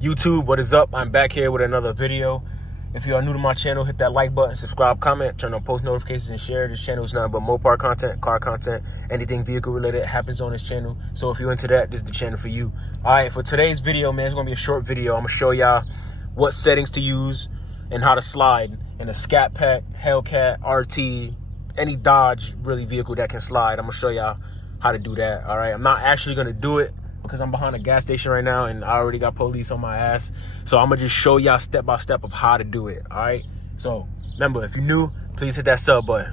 YouTube, what is up? I'm back here with another video. If you are new to my channel, hit that like button, subscribe, comment, turn on post notifications, and share. This channel is nothing but Mopar content, car content, anything vehicle related happens on this channel. So if you're into that, this is the channel for you. All right, for today's video, man, it's gonna be a short video. I'm gonna show y'all what settings to use and how to slide in a Scatpack, Hellcat, RT, any Dodge really vehicle that can slide. I'm gonna show y'all how to do that. All right, I'm not actually gonna do it because I'm behind a gas station right now and I already got police on my ass. So I'm gonna just show y'all step by step of how to do it. All right, so remember, if you're new, please hit that sub button.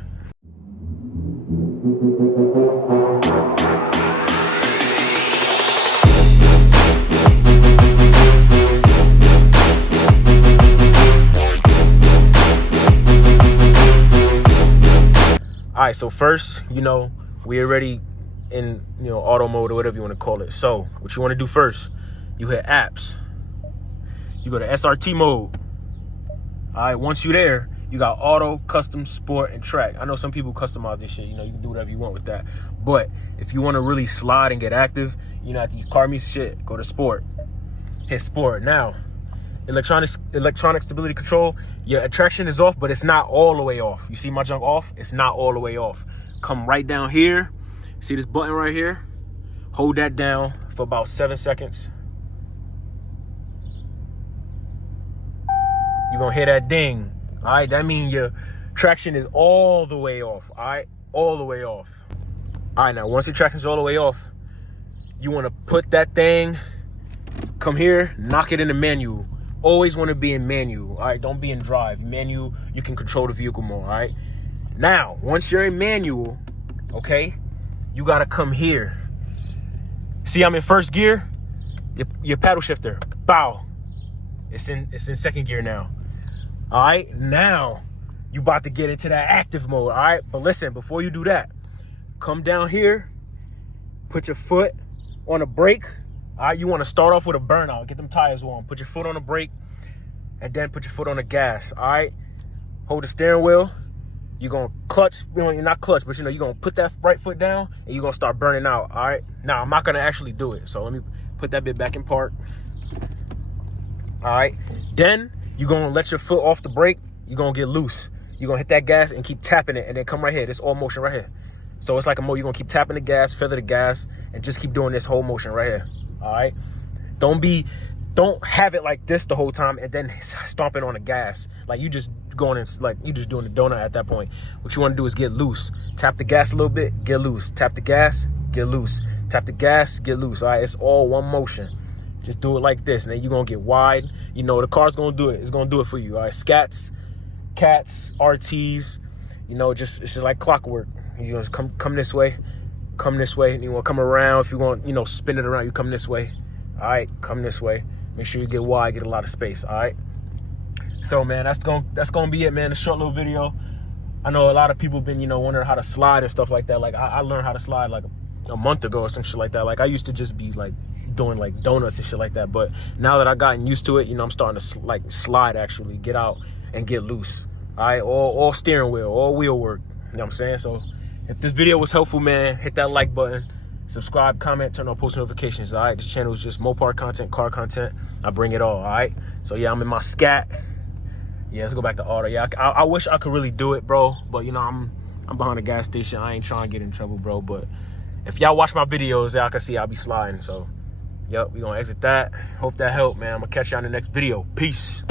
All right, so first, we already in auto mode or whatever you want to call it. So what you want to do first, you hit apps, you go to SRT mode. All right, once you're there, you got auto, custom, sport, and track. I know some people customize this shit, you can do whatever you want with that, but if you want to really slide and get active, at these car meets shit, go to sport, hit sport. Now electronic stability control, your attraction is off, but it's not all the way off. You see my junk off? It's not all the way off. Come right down here. See this button right here? Hold that down for about 7 seconds. You're gonna hear that ding. All right, that means your traction is all the way off. All right, all the way off. All right, now once your traction's all the way off, you wanna put that thing, come here, knock it in the manual. Always wanna be in manual, all right? Don't be in drive. Manual, you can control the vehicle more, all right? Now, once you're in manual, okay, you gotta come here. See, I'm in first gear. Your paddle shifter, bow. It's in second gear now. All right, now you about to get into that active mode. All right, but listen, before you do that, come down here, put your foot on the brake. All right, you want to start off with a burnout. Get them tires warm. Put your foot on the brake, and then put your foot on the gas. All right, hold the steering wheel. You're going to clutch, you're not clutch, but you're going to put that right foot down and you're going to start burning out, all right? Now, I'm not going to actually do it. So let me put that bit back in park. All right. Then you're going to let your foot off the brake. You're going to get loose. You're going to hit that gas and keep tapping it and then come right here. This all motion right here. So it's like a mode. You're going to keep tapping the gas, feather the gas, and just keep doing this whole motion right here, all right? Don't have it like this the whole time and then stomping on the gas. Like you just going in, like you just doing the donut at that point. What you want to do is get loose. Tap the gas a little bit, get loose. Tap the gas, get loose. Tap the gas, get loose. All right, it's all one motion. Just do it like this, and then you're gonna get wide. The car's gonna do it. It's gonna do it for you. All right, Scats, Cats, RTs. It's just like clockwork. You just come this way, and you want to come around. If you want, spin it around, you come this way. All right, come this way. Make sure you get wide, get a lot of space, all right? So, man, that's gonna be it, man. A short little video. I know a lot of people been, wondering how to slide and stuff like that. Like, I learned how to slide, like, a month ago or some shit like that. Like, I used to just be, like, doing, like, donuts and shit like that. But now that I've gotten used to it, I'm starting to, like, slide, actually. Get out and get loose, all right? All steering wheel, all wheel work. You know what I'm saying? So, if this video was helpful, man, hit that like button. Subscribe, comment, turn on post notifications, all right? This channel is just Mopar content, car content. I bring it all right? So, yeah, I'm in my Scat. Yeah, let's go back to auto. Yeah, I wish I could really do it, bro. But, I'm behind a gas station. I ain't trying to get in trouble, bro. But if y'all watch my videos, y'all can see I'll be sliding. So, yep, we going to exit that. Hope that helped, man. I'm going to catch y'all in the next video. Peace.